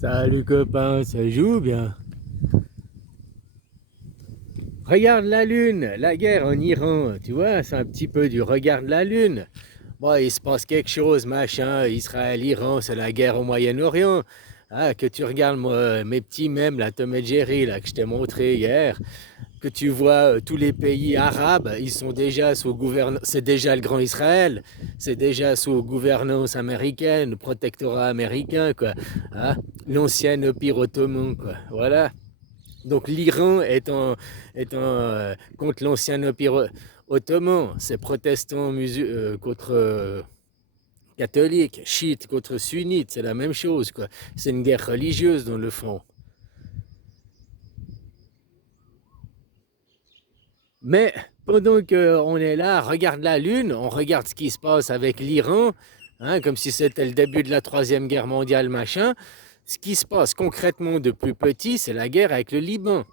Salut copain, ça joue bien. Regarde la lune, la guerre en Iran, tu vois, c'est un petit peu du regarde la lune. Bon, il se passe quelque chose, machin, Israël, Iran, c'est la guerre au Moyen-Orient. Ah, que tu regardes moi, mes petits mèmes, là, Tom et Jerry, là, que je t'ai montré hier, que tu vois tous les pays arabes, ils sont déjà sous gouvernance, c'est déjà le grand Israël, c'est déjà sous gouvernance américaine, protectorat américain, quoi. Hein, l'ancien empire ottoman, quoi. Voilà. Donc l'Iran est contre l'ancien empire ottoman, c'est protestants contre catholiques, chiites contre sunnites, c'est la même chose, quoi. C'est une guerre religieuse dans le fond. Mais pendant qu'on est là, regarde la Lune, on regarde ce qui se passe avec l'Iran, hein, comme si c'était le début de la Troisième Guerre mondiale, machin. Ce qui se passe concrètement de plus petit, c'est la guerre avec le Liban.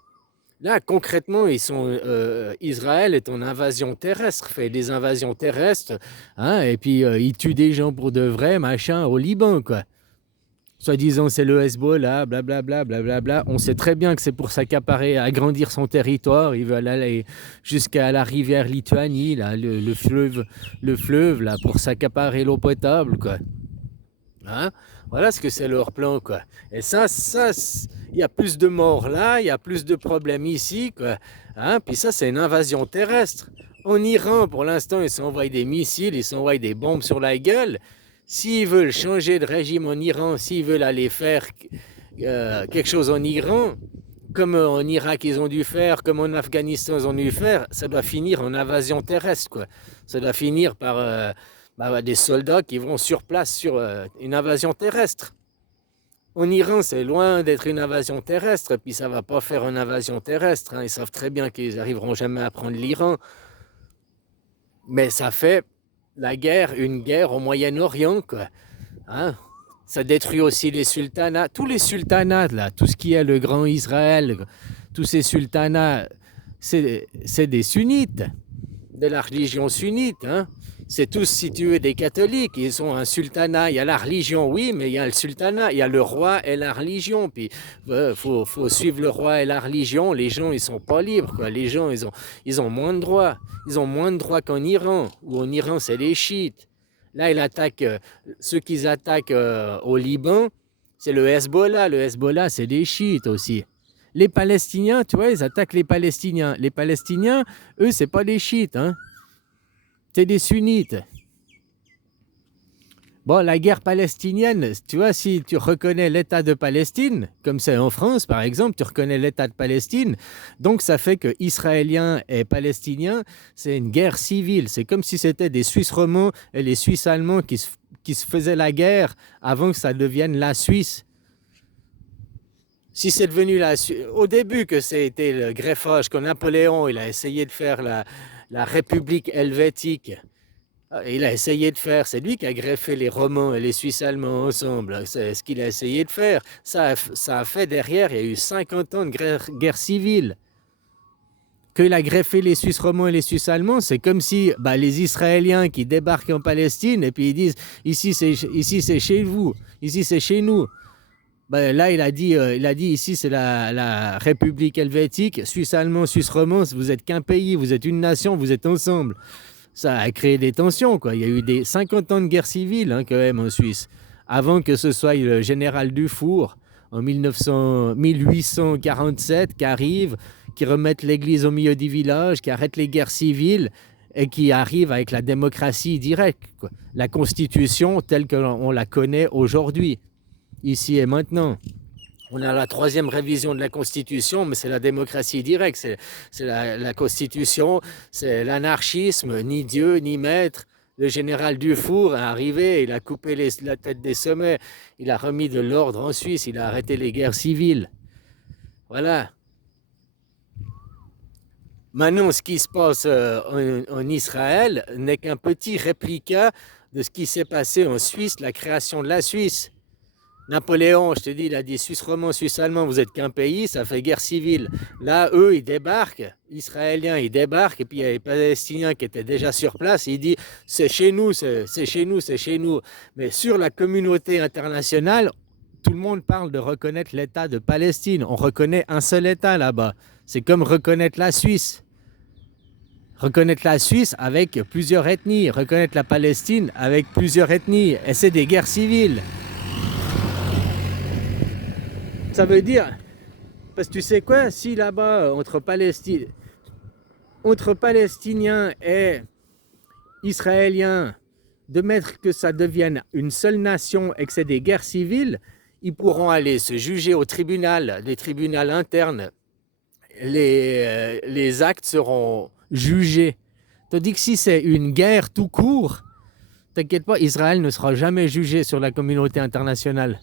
Là, concrètement, Israël est en invasion terrestre, fait des invasions terrestres, hein, et puis il tue des gens pour de vrai, machin, au Liban, quoi. Soi-disant, c'est le Hezbollah, blablabla, blablabla. On sait très bien que c'est pour s'accaparer, agrandir son territoire. Ils veulent aller jusqu'à la rivière Lituanie, là, le fleuve, là, pour s'accaparer l'eau potable, quoi. Hein, voilà ce que c'est leur plan, quoi. Et il y a plus de morts là, il y a plus de problèmes ici, quoi. Hein, puis ça, c'est une invasion terrestre. En Iran, pour l'instant, ils s'envoient des missiles, ils s'envoient des bombes sur la gueule. S'ils veulent changer de régime en Iran, s'ils veulent aller faire quelque chose en Iran, comme en Irak ils ont dû faire, comme en Afghanistan ils ont dû faire, ça doit finir en invasion terrestre, quoi. Ça doit finir par des soldats qui vont sur place sur une invasion terrestre. En Iran, c'est loin d'être une invasion terrestre, et puis ça va pas faire une invasion terrestre, hein. Ils savent très bien qu'ils n'arriveront jamais à prendre l'Iran, mais ça fait une guerre au Moyen-Orient, quoi. Hein, ça détruit aussi les sultanats, tous les sultanats, là, tout ce qui est le grand Israël, tous ces sultanats, c'est des sunnites, de la religion sunnite. Hein. C'est tous, si tu veux, des catholiques. Ils ont un sultanat. Il y a la religion, oui, mais il y a le sultanat. Il y a le roi et la religion. Puis, faut suivre le roi et la religion. Les gens, ils sont pas libres, quoi. Les gens, ils ont moins de droits. Ils ont moins de droits qu'en Iran. Ou en Iran, c'est les chiites. Là, ils attaquent, ceux qu'ils attaquent au Liban, c'est le Hezbollah. Le Hezbollah, c'est des chiites aussi. Les Palestiniens, tu vois, ils attaquent les Palestiniens. Les Palestiniens, eux, c'est pas des chiites, hein. C'est des sunnites. Bon, la guerre palestinienne, tu vois, si tu reconnais l'État de Palestine, comme c'est en France par exemple, tu reconnais l'État de Palestine, donc ça fait que Israéliens et Palestiniens, c'est une guerre civile. C'est comme si c'était des Suisses romands et les Suisses allemands qui se faisaient la guerre avant que ça devienne la Suisse. Si c'est devenu au début que c'était le greffage, que Napoléon il a essayé de faire la République helvétique. Il a essayé de faire, c'est lui qui a greffé les Romains et les Suisses allemands ensemble. C'est ce qu'il a essayé de faire. Ça a fait derrière, il y a eu 50 ans de guerre civile. Qu'il a greffé les Suisses romands et les Suisses allemands, c'est comme si les Israéliens qui débarquent en Palestine et puis ils disent ici c'est chez vous, ici c'est chez nous. Là il a dit ici c'est la République helvétique, Suisse allemand, Suisse romand, vous êtes qu'un pays, vous êtes une nation, vous êtes ensemble. Ça a créé des tensions, quoi. Il y a eu des 50 ans de guerre civile, hein, quand même, en Suisse. Avant que ce soit le général Dufour, en 1847, qui arrive, qui remette l'église au milieu du village, qui arrête les guerres civiles et qui arrive avec la démocratie directe, quoi. La constitution telle qu'on la connaît aujourd'hui, ici et maintenant. On a la troisième révision de la Constitution, mais c'est la démocratie directe, c'est la Constitution, c'est l'anarchisme, ni Dieu, ni maître. Le général Dufour est arrivé, il a coupé la tête des sommets, il a remis de l'ordre en Suisse, il a arrêté les guerres civiles. Voilà. Maintenant, ce qui se passe en Israël n'est qu'un petit réplica de ce qui s'est passé en Suisse, la création de la Suisse. Napoléon, je te dis, il a dit Suisse romand, Suisse allemand, vous êtes qu'un pays, ça fait guerre civile. Là, eux, ils débarquent, Israéliens, ils débarquent, et puis il y a les Palestiniens qui étaient déjà sur place, il dit c'est chez nous, c'est chez nous, c'est chez nous. Mais sur la communauté internationale, tout le monde parle de reconnaître l'État de Palestine. On reconnaît un seul État là-bas. C'est comme reconnaître la Suisse. Reconnaître la Suisse avec plusieurs ethnies. Reconnaître la Palestine avec plusieurs ethnies. Et c'est des guerres civiles. Ça veut dire... Parce que tu sais quoi, si là-bas, entre Palestiniens et Israéliens, de mettre que ça devienne une seule nation et que c'est des guerres civiles, ils pourront aller se juger au tribunal, les tribunaux internes. Les actes seront jugés. Tandis que si c'est une guerre tout court, t'inquiète pas, Israël ne sera jamais jugé sur la communauté internationale.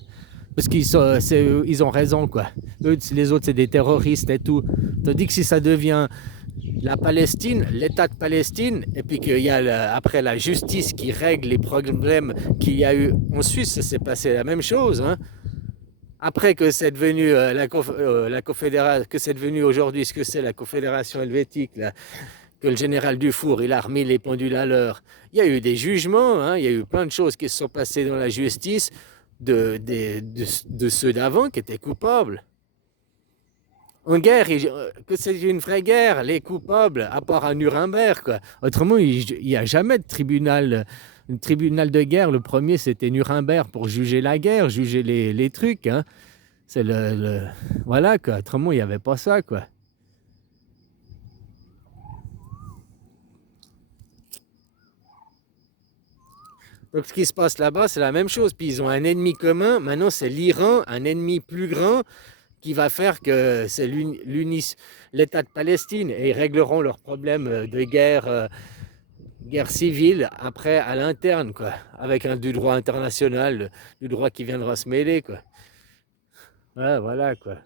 Parce ils ont raison, quoi. Les autres, c'est des terroristes et tout. Tandis que si ça devient la Palestine, l'État de Palestine, et puis qu'il y a après la justice qui règle les problèmes qu'il y a eu en Suisse, ça s'est passé la même chose. Hein. Après que c'est devenu la confédération, que c'est devenu aujourd'hui ce que c'est la Confédération helvétique, là, que le général Dufour, il a remis les pendules à l'heure. Il y a eu des jugements, hein, il y a eu plein de choses qui se sont passées dans la justice de ceux d'avant qui étaient coupables. En guerre, que c'est une vraie guerre, les coupables, à part à Nuremberg, quoi. Autrement, il n'y a jamais de tribunal. Un tribunal de guerre, le premier, c'était Nuremberg pour juger la guerre, juger les trucs. Hein. C'est voilà, quoi. Autrement, il n'y avait pas ça, quoi. Donc, ce qui se passe là-bas, c'est la même chose. Puis, ils ont un ennemi commun. Maintenant, c'est l'Iran, un ennemi plus grand qui va faire que c'est l'État de Palestine. Et ils régleront leurs problèmes de guerre civile après à l'interne, quoi. Avec du droit international, du droit qui viendra se mêler, quoi. Ouais, voilà, quoi.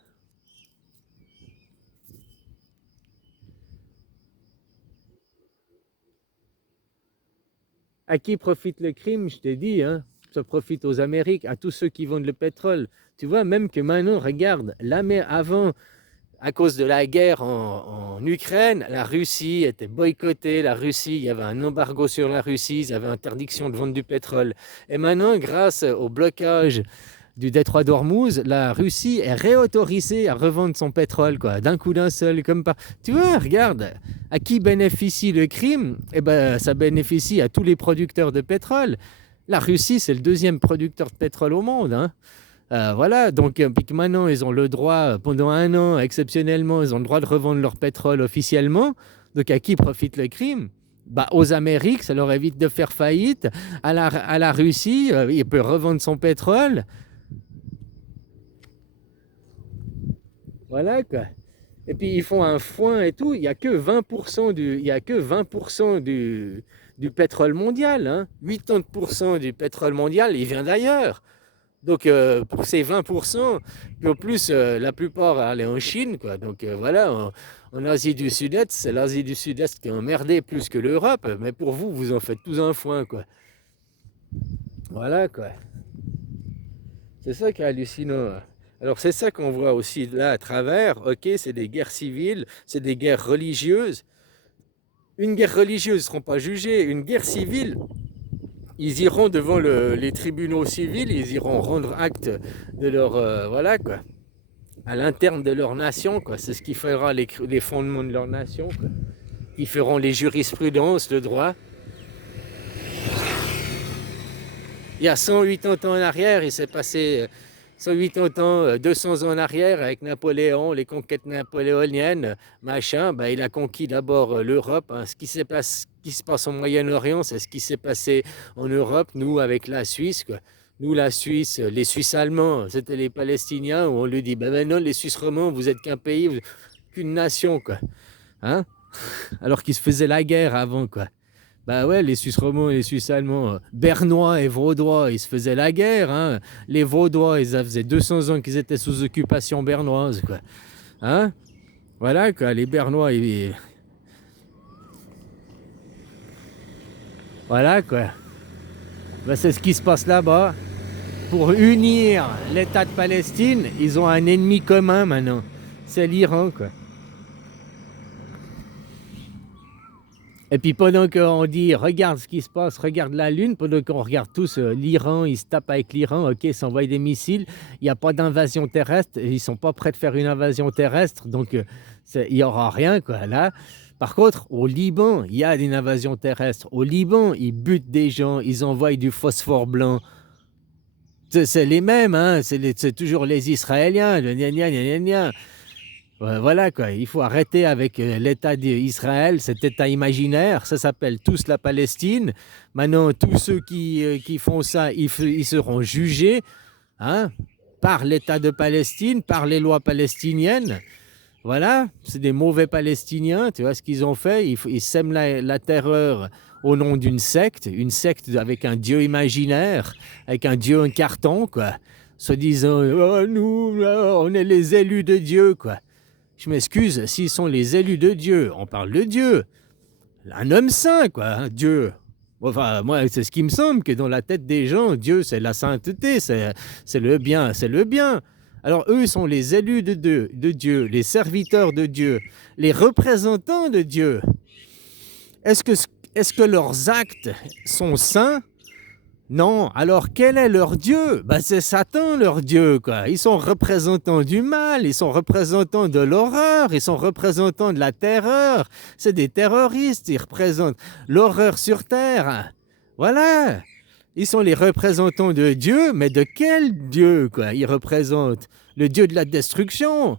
À qui profite le crime, je t'ai dit, hein, ça profite aux Amériques, à tous ceux qui vendent le pétrole. Tu vois, même que maintenant, regarde, avant, à cause de la guerre en Ukraine, la Russie était boycottée. La Russie, il y avait un embargo sur la Russie, ils avaient interdiction de vendre du pétrole. Et maintenant, grâce au blocage du détroit d'Ormuz, la Russie est réautorisée à revendre son pétrole, quoi, d'un coup d'un seul, comme par... Tu vois, regarde, à qui bénéficie le crime? Eh ben, ça bénéficie à tous les producteurs de pétrole. La Russie, c'est le deuxième producteur de pétrole au monde, hein. Voilà, donc puis que maintenant, ils ont le droit, pendant un an, exceptionnellement, ils ont le droit de revendre leur pétrole officiellement. Donc, à qui profite le crime? Bah, aux Amériques, ça leur évite de faire faillite. À la Russie, il peut revendre son pétrole. Voilà, quoi. Et puis, ils font un foin et tout. Il n'y a que 20% du pétrole mondial. Hein. 80% du pétrole mondial, il vient d'ailleurs. Donc, pour ces 20%, puis en plus, la plupart allaient en Chine, quoi. Donc, voilà, en Asie du Sud-Est, c'est l'Asie du Sud-Est qui est emmerdée plus que l'Europe. Mais pour vous, vous en faites tous un foin, quoi. Voilà, quoi. C'est ça qui est hallucinant. Hein. Alors, c'est ça qu'on voit aussi là à travers. Ok, c'est des guerres civiles, c'est des guerres religieuses. Une guerre religieuse ne seront pas jugées. Une guerre civile, ils iront devant les tribunaux civils, ils iront rendre acte de leur... voilà, quoi. À l'interne de leur nation, quoi. C'est ce qui fera les fondements de leur nation, quoi. Ils feront les jurisprudences, le droit. Il y a 180 ans en arrière, il s'est passé 180 ans, 200 ans en arrière avec Napoléon, les conquêtes napoléoniennes, machin. Ben, il a conquis d'abord l'Europe. Hein. Ce qui se passe au Moyen-Orient, c'est ce qui s'est passé en Europe, nous avec la Suisse, quoi. Nous, la Suisse, les Suisses allemands, c'était les Palestiniens où on lui dit ben non, les Suisses romands, vous êtes qu'un pays, qu'une nation, quoi. Hein? Alors qu'ils se faisaient la guerre avant, quoi. Bah ouais, les Suisses romands et les Suisses allemands, bernois et vaudois, ils se faisaient la guerre. Hein. Les vaudois, ça faisait 200 ans qu'ils étaient sous occupation bernoise, quoi. Hein? Voilà, quoi, les bernois, voilà, quoi. Bah, c'est ce qui se passe là-bas. Pour unir l'État de Palestine, ils ont un ennemi commun maintenant. C'est l'Iran, quoi. Et puis pendant qu'on dit regarde ce qui se passe, regarde la Lune, pendant qu'on regarde tous l'Iran, ils se tapent avec l'Iran, ok, ils s'envoient des missiles, il n'y a pas d'invasion terrestre, ils sont pas prêts de faire une invasion terrestre, donc il n'y aura rien quoi là. Par contre, au Liban, il y a une invasion terrestre. Au Liban, ils butent des gens, ils envoient du phosphore blanc. C'est les mêmes, hein, c'est toujours les Israéliens, le gna gna gna gna gna. Voilà quoi, il faut arrêter avec l'État d'Israël, cet État imaginaire, ça s'appelle tous la Palestine. Maintenant, tous ceux qui font ça, ils seront jugés hein, par l'État de Palestine, par les lois palestiniennes. Voilà, c'est des mauvais Palestiniens, tu vois ce qu'ils ont fait, ils sèment la terreur au nom d'une secte avec un dieu imaginaire, avec un dieu en carton, quoi, se disant oh, nous, on est les élus de Dieu, quoi. Je m'excuse, s'ils sont les élus de Dieu, on parle de Dieu, un homme saint, quoi, hein, Dieu. Enfin, moi, c'est ce qui me semble, que dans la tête des gens, Dieu, c'est la sainteté, c'est le bien, c'est le bien. Alors, eux sont les élus de Dieu, les serviteurs de Dieu, les représentants de Dieu. Est-ce que leurs actes sont saints? Non, alors quel est leur Dieu? Ben, c'est Satan leur Dieu, quoi. Ils sont représentants du mal, ils sont représentants de l'horreur, ils sont représentants de la terreur. C'est des terroristes, ils représentent l'horreur sur terre. Voilà. Ils sont les représentants de Dieu, mais de quel Dieu, quoi? Ils représentent le Dieu de la destruction.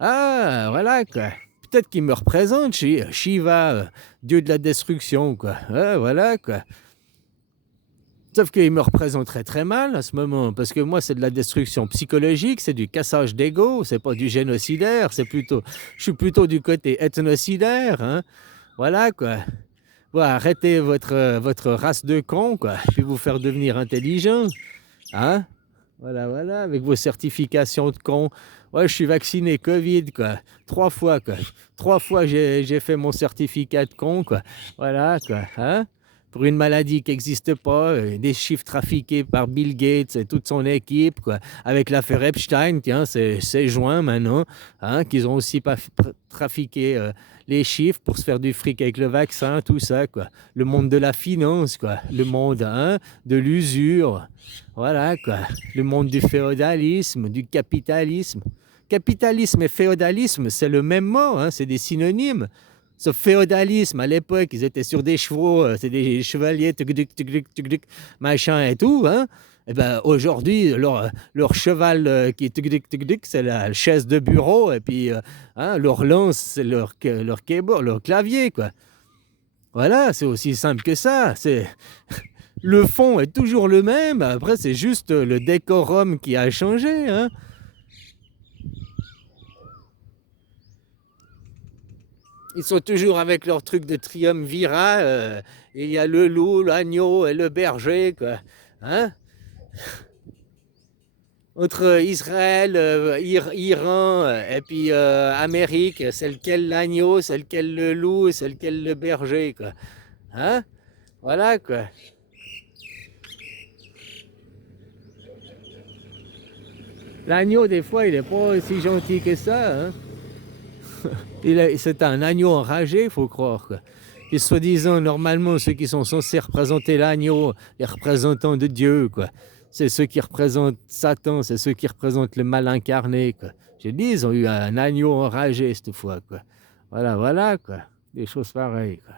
Ah, voilà, quoi. Peut-être qu'ils me représentent, Shiva, Dieu de la destruction, quoi. Ah, voilà, quoi. Sauf qu'il me représenterait très mal à ce moment, parce que moi, c'est de la destruction psychologique, c'est du cassage d'ego, c'est pas du génocidaire, je suis plutôt du côté ethnocidaire, hein. Voilà, quoi. Ouais, arrêtez votre race de cons, quoi, puis vous faire devenir intelligent, hein. Voilà, avec vos certifications de cons. Ouais, je suis vacciné Covid, quoi. 3 fois, quoi. 3 fois, j'ai fait mon certificat de con, quoi. Voilà, quoi, hein. Pour une maladie qui n'existe pas, des chiffres trafiqués par Bill Gates et toute son équipe, quoi. Avec l'affaire Epstein, tiens, c'est juin maintenant, hein, qu'ils ont aussi pas trafiqué les chiffres pour se faire du fric avec le vaccin, tout ça, quoi. Le monde de la finance, quoi. Le monde hein, de l'usure. Voilà, quoi. Le monde du féodalisme, du capitalisme. Capitalisme et féodalisme, c'est le même mot, hein, c'est des synonymes. Ce féodalisme, à l'époque, ils étaient sur des chevaux, c'est des chevaliers, machin et tout. Hein. Et ben aujourd'hui, leur cheval qui est c'est la chaise de bureau, et puis hein, leur lance, c'est leur keyboard, leur clavier, quoi. Voilà, c'est aussi simple que ça. Le fond est toujours le même, après c'est juste le décorum qui a changé. Hein. Ils sont toujours avec leur truc de triumvirat. Il y a le loup, l'agneau et le berger, quoi. Hein? Entre Israël, Iran et puis Amérique, c'est lequel l'agneau, c'est lequel le loup, c'est lequel le berger, quoi. Hein? Voilà, quoi. L'agneau, des fois, il n'est pas aussi gentil que ça. Hein? C'est un agneau enragé, il faut croire. Quoi. Et soi-disant, normalement, ceux qui sont censés représenter l'agneau, les représentants de Dieu, quoi. C'est ceux qui représentent Satan, c'est ceux qui représentent le mal incarné. Quoi. J'ai dit, ils ont eu un agneau enragé cette fois. Quoi. Voilà, quoi. Des choses pareilles. Quoi.